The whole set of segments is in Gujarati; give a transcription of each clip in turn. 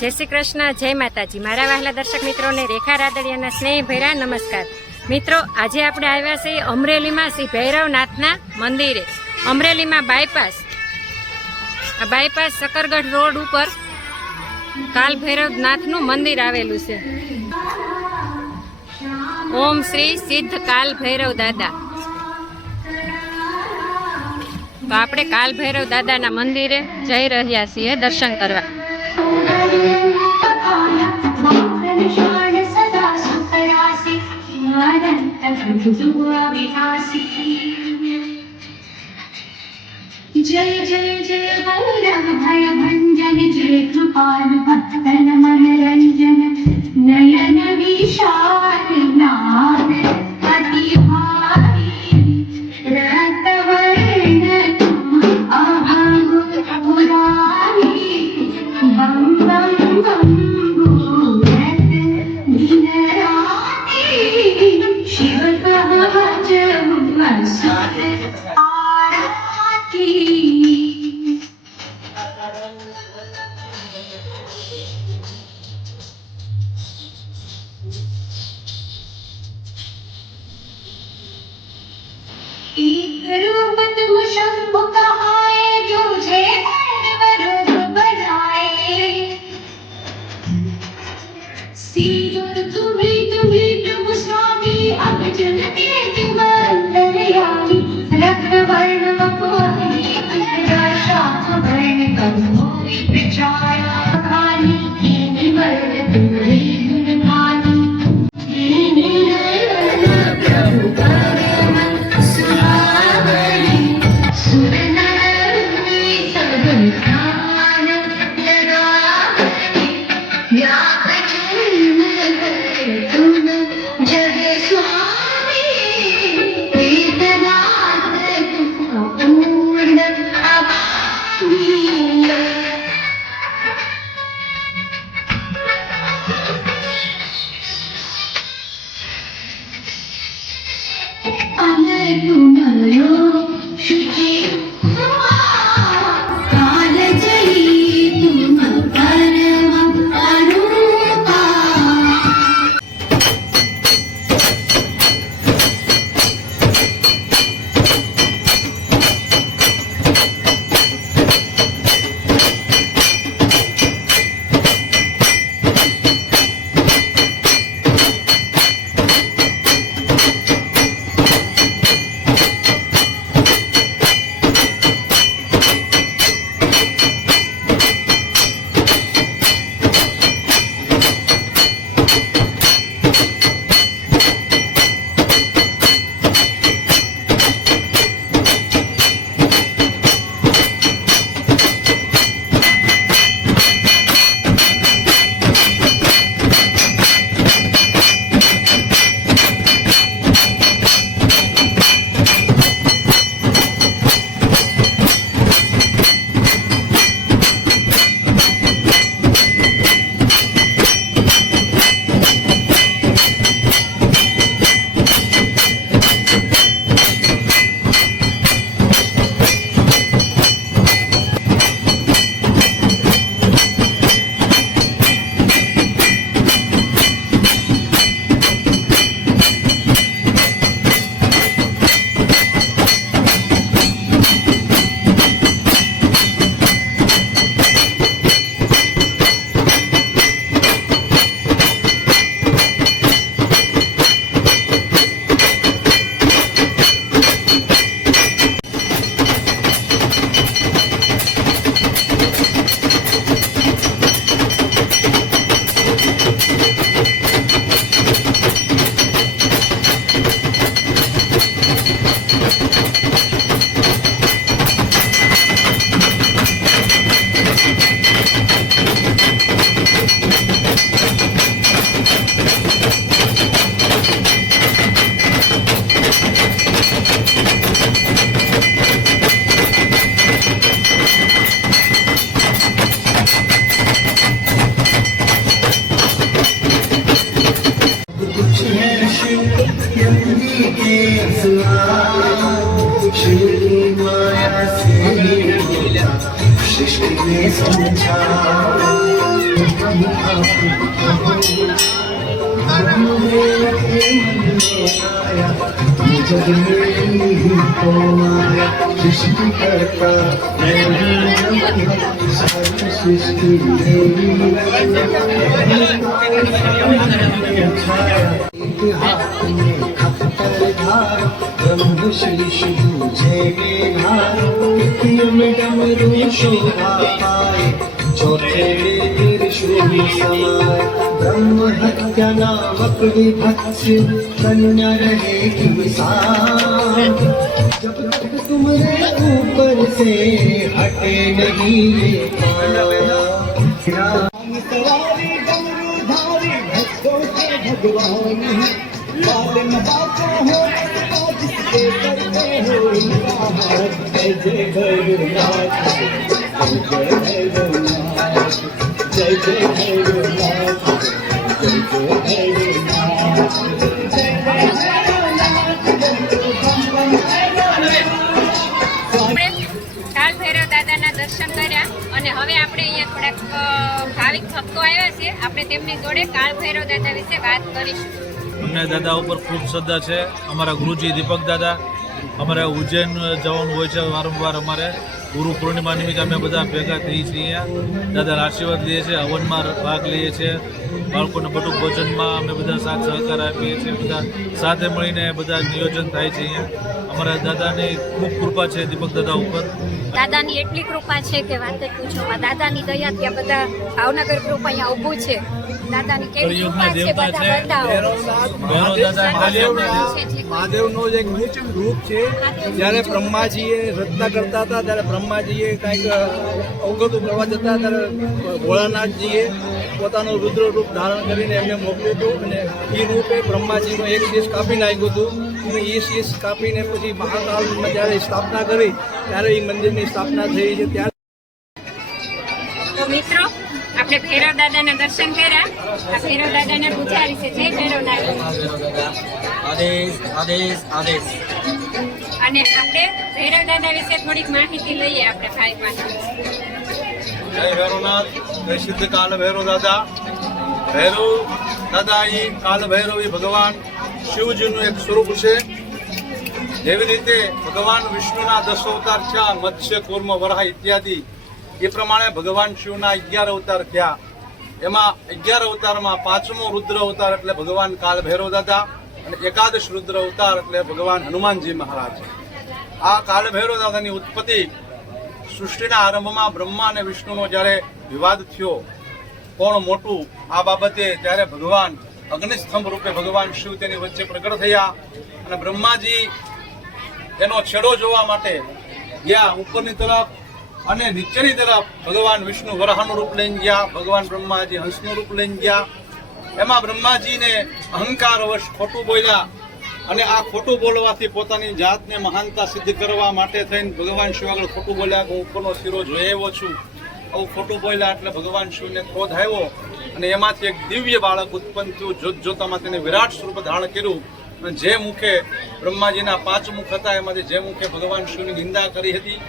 જય શ્રી કૃષ્ણ, જય માતાજી. મારા વહાલા દર્શક મિત્રોને રેખા રાદડિયાના સ્નેહ ભૈરા નમસ્કાર. મિત્રો, આજે આપણે આવ્યા છીએ અમરેલીમાં શ્રી ભૈરવનાથના મંદિરે. અમરેલીમાં બાયપાસ આ બાયપાસ શકરગઢ રોડ ઉપર કાલ ભૈરવનાથનું મંદિર આવેલું છે. ઓમ શ્રી સિદ્ધ કાલ ભૈરવ દાદા. તો આપણે કાલ ભૈરવ દાદાના મંદિરે જઈ રહ્યા છીએ દર્શન કરવા. षाण सदा सुखरासि अनन्तविहासि जय जय जय वैरव भय भञ्जन Yes. सृष्टिकर्ता सारी सृष्टि देवी छाया धार ब्रह्म श्री शुभु जय में डमरू शोभा पाए चौथे में त्रिशूल समाए। ब्रह्म हत्या नामक विभत्स कन्या रहेगी विशाल जब तक तुम्हारे ऊपर से हटे नहीं ये सवारी डमरू धारी, भक्तों के भगवान बालन જય ભૈરવનાથ દાદાના દર્શન કર્યા અને હવે આપણે અહીંયા થોડાક ભાવિક ભક્તો આવ્યા છે. આપણે તેમની જોડે કાળ ભૈરવ દાદા વિશે વાત કરીશું. અમને દાદા ઉપર ખૂબ શ્રદ્ધા છે. અમારા ગુરુજી, દીપક દાદા અમારે ઉજ્જૈન જવાનું હોય છે વારંવાર અમારે. ગુરુ પૂર્ણિમા નિમિત્તે અમે બધા ભેગા થઈએ છીએ દાદાના આશીર્વાદ લઈએ છીએ, હવનમાં ભાગ લઈએ છીએ. બાળકોને બધું ભોજનમાં અમે બધા સાથ સહકાર આપીએ છીએ, બધા સાથે મળીને બધા નિયોજન થાય છે અહીંયા. અમારા દાદાની ખૂબ કૃપા છે દીપક દાદા ઉપર. દાદાની એટલી કૃપા છે કે વાત પૂછો. દાદાની દયા ત્યાં બધા ભાવનગર ગ્રુપ અહીંયા ઊભું છે. દાદાની કેવી કૃપા છે બધા બતાવો. મહાદેવના જે એક રૂપ છે. જ્યારે બ્રહ્માજીએ રચના કરતા હતા ત્યારે બ્રહ્માજીએ કાંઈક અવગતું કરવા જતા ત્યારે ભોળાનાથજીએ પોતાનું રુદ્ર રૂપ ધારણ કરીને એમને મોકલ્યું હતું અને એ રૂપે બ્રહ્માજીનું એક શીશ કાપી નાખ્યું હતું. અને એ શીશ કાપીને પછી મહાકાલમાં જ્યારે સ્થાપના કરી ત્યારે એ મંદિરની સ્થાપના થઈ છે. ત્યારે મિત્રો આપણે ભૈરવ દાદાના દર્શન કર્યા આ ભૈરવ દાદાના પૂજારી છે. જય ભૈરવ દાદા. આદેશ આદેશ આદેશ. અને આપણે ભૈરવ દાદા વિશે થોડીક માહિતી લઈએ આપણે ભાઈ પાસે. જય ભૈરવનાથ જય સિદ્ધ કાલ ભૈરવ દાદા. ભૈરવ દાદા એ કાલ ભૈરવ એ ભગવાન શિવજીનું એક સ્વરૂપ છે. જેવી રીતે ભગવાન વિષ્ણુના દસ અવતાર છે મત્સ્ય કુર્મ વરાહ ઇત્યાદિ એ પ્રમાણે ભગવાન શિવના અગિયાર અવતાર થયા. એમાં અગિયાર અવતારમાં પાંચમો રુદ્ર અવતાર એટલે ભગવાન કાલ ભૈરવ દાદા અને એકાદશ રુદ્ર અવતાર એટલે ભગવાન હનુમાનજી મહારાજ. આ કાલ ભૈરવ દાદાની ઉત્પત્તિ સૃષ્ટિના આરંભમાં બ્રહ્મા અને વિષ્ણુનો જ્યારે વિવાદ થયો, કોણ મોટું, આ બાબતે ત્યારે ભગવાન અગ્નિસ્તંભ રૂપે ભગવાન શિવ તેની વચ્ચે પ્રગટ થયા અને બ્રહ્માજી એનો છેડો જોવા માટે ગયા ઉપરની તરફ અને નીચેની તરફ ભગવાન વિષ્ણુ વરાહનું રૂપ લઈને ગયા, ભગવાન બ્રહ્માજી હંસનું રૂપ લઈને ગયા. એમાં બ્રહ્માજીને અહંકાર વશ ખોટું બોલ્યા અને આ ખોટું બોલવાથી પોતાની જાતને મહાનતા સિદ્ધ કરવા માટે થઈને ભગવાન શિવ આગળ ખોટું બોલ્યા કે હું ઉપરનો શિરો જોઈ આવ્યો છું. આવું ખોટું બોલ્યા એટલે ભગવાન શિવને ક્રોધ આવ્યો અને એમાંથી એક દિવ્ય બાળક ઉત્પન્ન થયું, જોત જોતામાં તેને વિરાટ સ્વરૂપ ધારણ કર્યું. અને જે મુખે બ્રહ્માજીના પાંચ મુખ હતા, એમાંથી જે મુખે ભગવાન શિવની નિંદા કરી હતી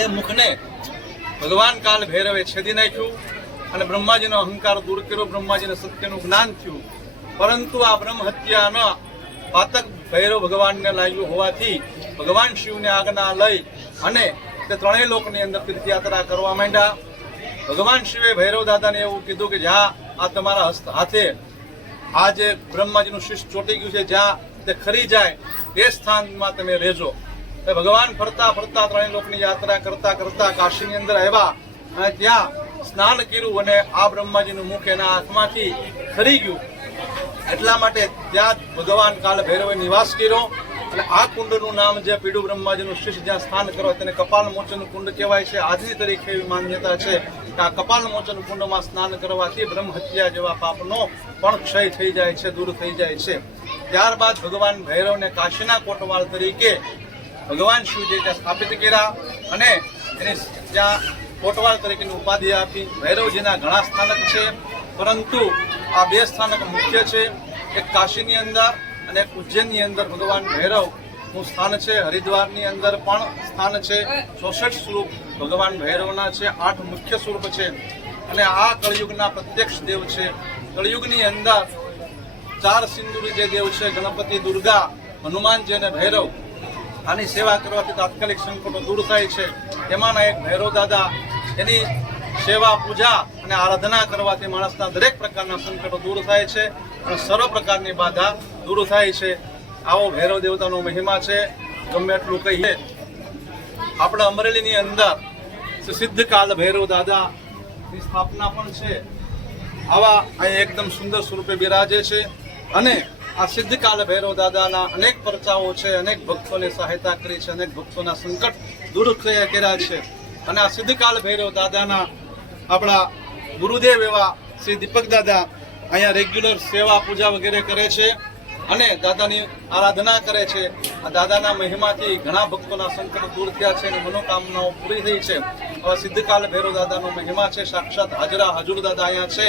એ મુખને ભગવાન કાલ ભૈરવે છેદી નાખ્યું અને બ્રહ્માજીનો અહંકાર દૂર કર્યો. બ્રહ્માજીને સત્યનું જ્ઞાન થયું. પરંતુ આ બ્રહ્મ હત્યાના પાતક ભૈરવ ભગવાનને લાગ્યું હોવાથી ભગવાન શિવને આજ્ઞા લઈ અને તે ત્રણેય લોકની અંદર તીર્થયાત્રા કરવા માંડ્યા. ભગવાન શિવે ભૈરવ દાદાને એવું કીધું કે જ્યાં આ તમારા હસ્ત હાથે આ જે બ્રહ્માજીનું શિષ્ય ચોટી ગયું છે. જ્યાં તે ખરી જાય. એ સ્થાનમાં તમે રહેજો. ભગવાન ફરતા ફરતા ત્રણેય લોકની યાત્રા કરતા કરતા કાશીની અંદર આવ્યા અને ત્યાં સ્નાન કર્યું અને આ બ્રહ્માજીનું મુખ એના હાથમાંથી ખરી ગયું. એટલા માટે ત્યાં ભગવાન કાલ ભૈરવે નિવાસ કર્યો. અને આ કુંડનું નામ જે પીડુ બ્રહ્માજીનું શિષ્ય જ્યાં સ્નાન કરો તેને કપાલ મોચન કુંડ કહેવાય છે. આજની તરીકે એવી માન્યતા છે કે આ કપાલ મોચન કુંડમાં સ્નાન કરવાથી બ્રહ્મ હત્યા જેવા પાપનો પણ ક્ષય થઈ જાય છે, દૂર થઈ જાય છે. ત્યારબાદ ભગવાન ભૈરવને કાશીના કોટવાલ તરીકે ભગવાન શિવજી ત્યાં સ્થાપિત કર્યા અને એને ત્યાં કોટવાળ તરીકેની ઉપાધિ આપી, ભૈરવજીના ઘણા સ્થાનક છે, પરંતુ આ બે સ્થાનક મુખ્ય છે, એક કાશીની અંદર અને ઉજ્જૈનની અંદર ભગવાન ભૈરવનું સ્થાન છે, હરિદ્વારની અંદર પણ સ્થાન છે, ચોસઠ સ્વરૂપ ભગવાન ભૈરવના છે, આઠ મુખ્ય સ્વરૂપ છે અને આ કળિયુગના પ્રત્યક્ષ દેવ છે. કળિયુગની અંદર ચાર સિંદુરી જે દેવ છે, ગણપતિ, દુર્ગા, હનુમાનજી અને ભૈરવ આની સેવા કરવાથી તાત્કાલિક સંકટો દૂર થાય છે. એમાંના એક ભૈરવ દાદા, એની સેવા, પૂજા અને આરાધના કરવાથી માણસના દરેક પ્રકારના સંકટો દૂર થાય છે અને સર્વ પ્રકારની બાધા દૂર થાય છે. આવો ભૈરવ દેવતાનો મહિમા છે. ગમે એટલું કહીએ, આપણા અમરેલીની અંદર સિદ્ધ કાલ ભૈરવ દાદાની સ્થાપના પણ છે. આવા અહીં એકદમ સુંદર સ્વરૂપે બિરાજે છે અને આ સિદ્ધકાલ ભૈરવ દાદાના અનેક પરચાઓ છે, અનેક ભક્તોને સહાયતા કરી છે, અનેક ભક્તોના સંકટ દૂર થયા કર્યા છે. અને આ સિદ્ધકાલ ભૈરવ દાદાના આપણા ગુરુદેવ એવા શ્રી દીપક દાદા અહીંયા રેગ્યુલર સેવા પૂજા વગેરે કરે છે. અને દાદાની આરાધના કરે છે. આ દાદાના મહિમાથી ઘણા ભક્તોના સંકટ દૂર થયા છે અને મનોકામનાઓ પૂરી થઈ છે. હવે સિદ્ધકાલ ભૈરવ દાદાનો મહિમા છે. સાક્ષાત હાજરા હજુર દાદા અહીંયા છે.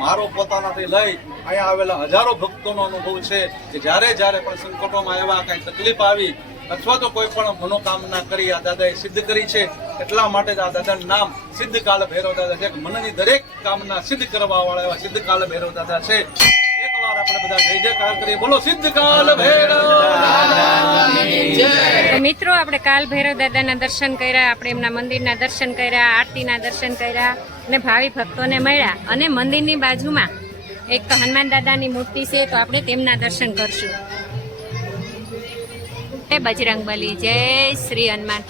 મારો પોતાનાથી લઈ અહીંયા આવેલા હજારો ભક્તોનો અનુભવ છે કે જ્યારે જ્યારે પણ સંકટોમાં એવા કાંઈ તકલીફ આવી અથવા તો કોઈ પણ મનોકામના કરી આ દાદાએ સિદ્ધ કરી છે, એટલા માટે આ દાદાનું નામ સિદ્ધકાલ ભૈરવ દાદા છે. મનની દરેક કામના સિદ્ધ કરવા વાળા એવા સિદ્ધકાલ ભૈરવ દાદા છે. મિત્રો, આપણે કાલ ભૈરવ દાદાના દર્શન કર્યા, આપણે એમના મંદિરના દર્શન કર્યા, આરતીના દર્શન કર્યા અને ભાવિ ભક્તોને મળ્યા. અને મંદિરની બાજુમાં એક તો હનુમાન દાદાની મૂર્તિ છે, તો આપણે તેમના દર્શન કરશું. એ બજરંગ બલી જય શ્રી હનુમાન.